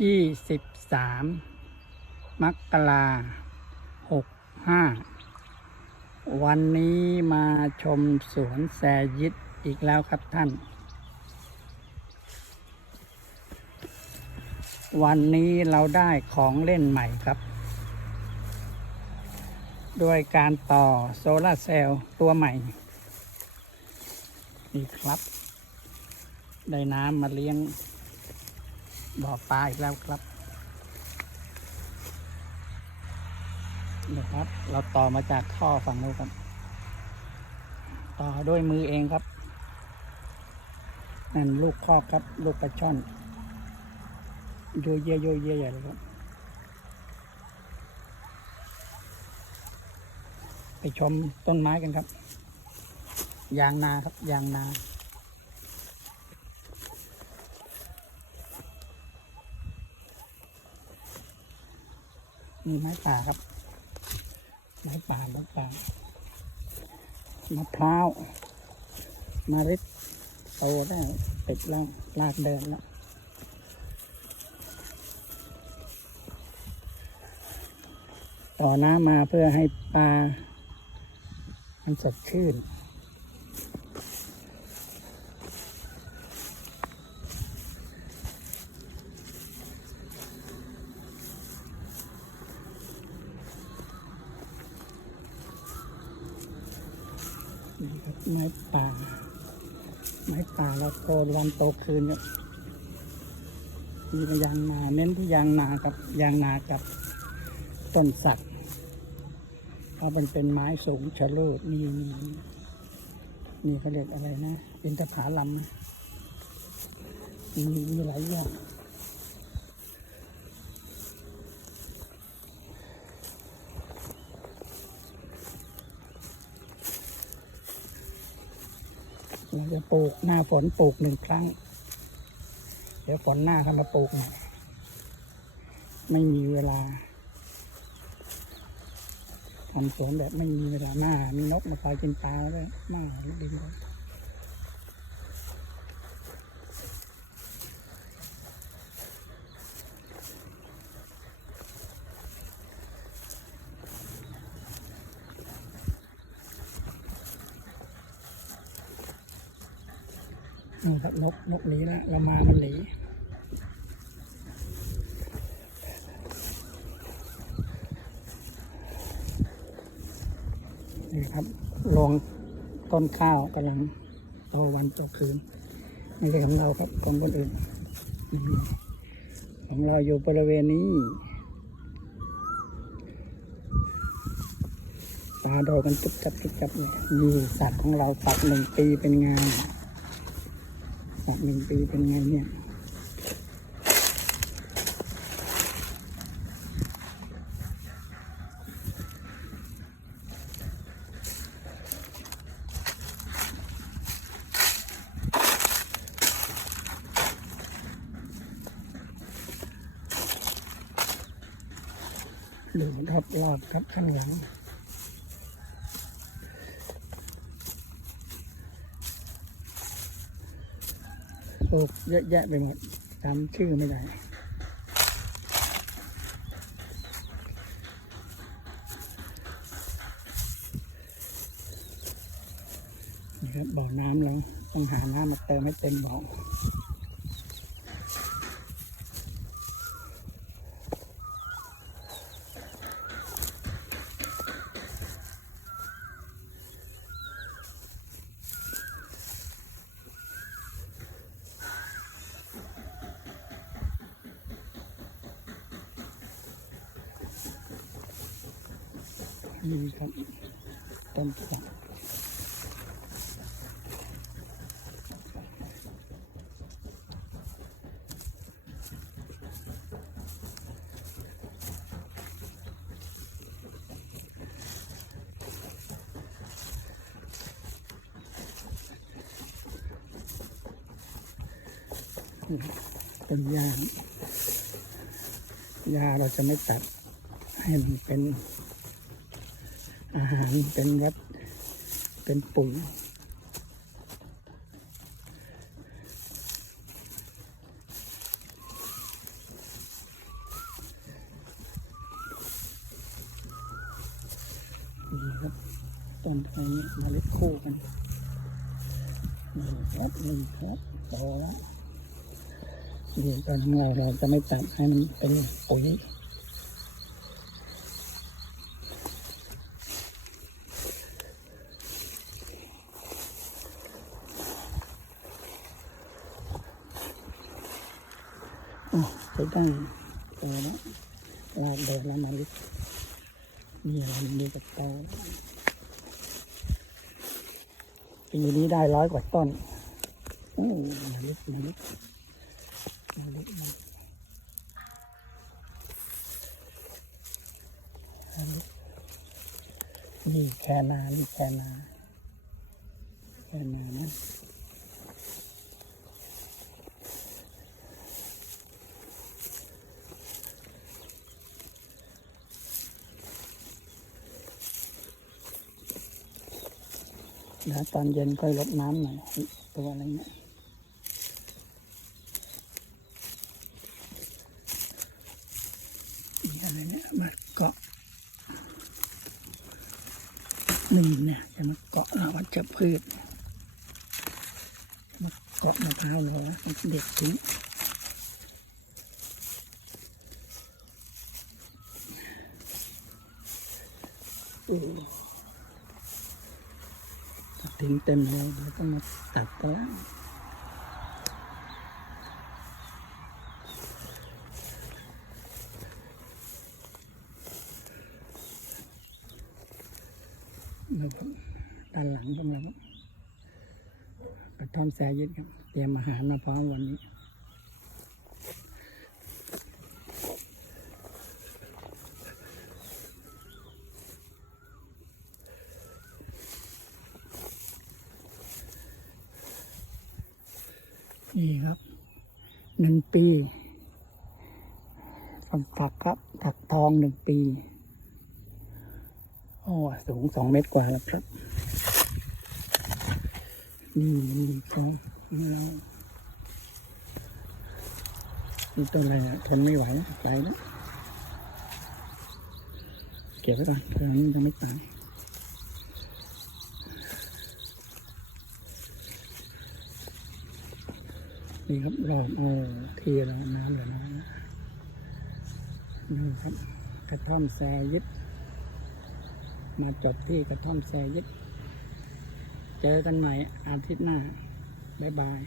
ยี่สิบสามมกราหกห้าวันนี้มาชมสวนแซยิดอีกแล้วครับท่าน วันนี้เราได้ของเล่นใหม่ครับ ด้วยการต่อโซลาร์เซลล์ตัวใหม่ นี่ครับ ได้น้ำมาเลี้ยง บ่อปลาอีกแล้วครับนะครับ เราต่อมาจากท่อฝั่งโน้นครับต่อด้วยมือเองครับนั่นลูกคอกครับ ลูกปลาช่อนโยเยโยเยใหญ่เลยครับ ไปชมต้นไม้กันครับ ยางนาครับ ยางนา มีไม้ป่าครับ ไม้ป่าไม้ป่ามะพร้าวมาริดโตได้เติดแล้วลากเดินแล้วต่อน้ำมาเพื่อให้ปลา มันสดชื่น ไม้ป่า ไม้ป่าเราโตวันโตคืนเนี่ยมียางนาเน้นที่ยางนากับยางนากับต้นสักเพราะมันเป็นไม้สูงชะลูดนี่นี่นี่เขาเรียกอะไรนะอินทผลัมนะมีมีหลายอย่าง จะปลูกหน้าฝนปลูกหนึ่งครั้ง เดี๋ยวฝนหน้าเขามาปลูกใหม่ไม่มีเวลาทำสวนแบบไม่มีเวลาหน้า มีนกมาคอยกินปลาด้วยมาดินเลย นี่ครับนกนกหนีแล้วเรามามันหนีนี่ครับลงต้นข้าวกำลังโตวันโตคืนไม่ใช่ของเราครับของคนอื่น ของเราอยู่บริเวณนี้ปลาโดกันจุบจับจุบจับเลยนี่สัตว์ของเราสัตว์หนึ่งปีเป็นไง สัตว์หนึ่งปีเป็นไงเนี่ยดูรอบรอบๆครับข้างหลัง ปลูกเยอะแยะไปหมดจำชื่อไม่ได้นี่ครับบ่อน้ำแล้วต้องหาน้ำมาเติมให้เต็มบ่อ นี่ครับต้นสักต้นยางยาเราจะไม่ตัดให้มันเป็น อาหารเป็นรัดเป็นปุ๋ยดีครับต้นไทรเมล็กคู่กันหนึ่งครับหนึ่งครับพอละดีตอนของเราเราจะไม่ตัดให้มันเป็นปุ๋ย อ๋อไปตั้งโตแล้วลากเดินแล้วมาลิดนี่อะไรมีกับโตปีนี้ได้ร้อยกว่าต้นโอ้มาลิดมาลิดมาลิดมาลิดมานี่แคนานี่แคนาแคนานะ แล้วตอนเย็นค่อยลดน้ำหน่อยตัวอะไรเงี้ยมีอะไรเนี่ยมาเกาะนี่เนี่ยจะมาเกาะเราวัชพืชจะมาเกาะมะพร้าวเราเด็กทิ้งอือ ทิ้งเต็มเลยเดี๋ยวต้องมาตัดกันแล้วนะครับด้านหลังของเรากระท่อมแซยึดครับ เตรียมอาหารมาพร้อมวันนี้ นี่ครับหนึ่งปีฝังถักครับถักทองหนึ่งปีโอ้สูงสองเมตรกว่าแล้วครับนี่นี่ก็เรานี่ต้นอะไรอะทนไม่ไหวไกลแล้วเก็บไว้ก่อนเพื่อมันจะไม่ตาย นี่ครับรอบโอ้ทีแล้วน้ำเหลือน้อยนะนี่ครับ กระท่อมแซยิบมาจบที่กระท่อมแซยิบเจอกันใหม่อาทิตย์หน้า บ๊ายบาย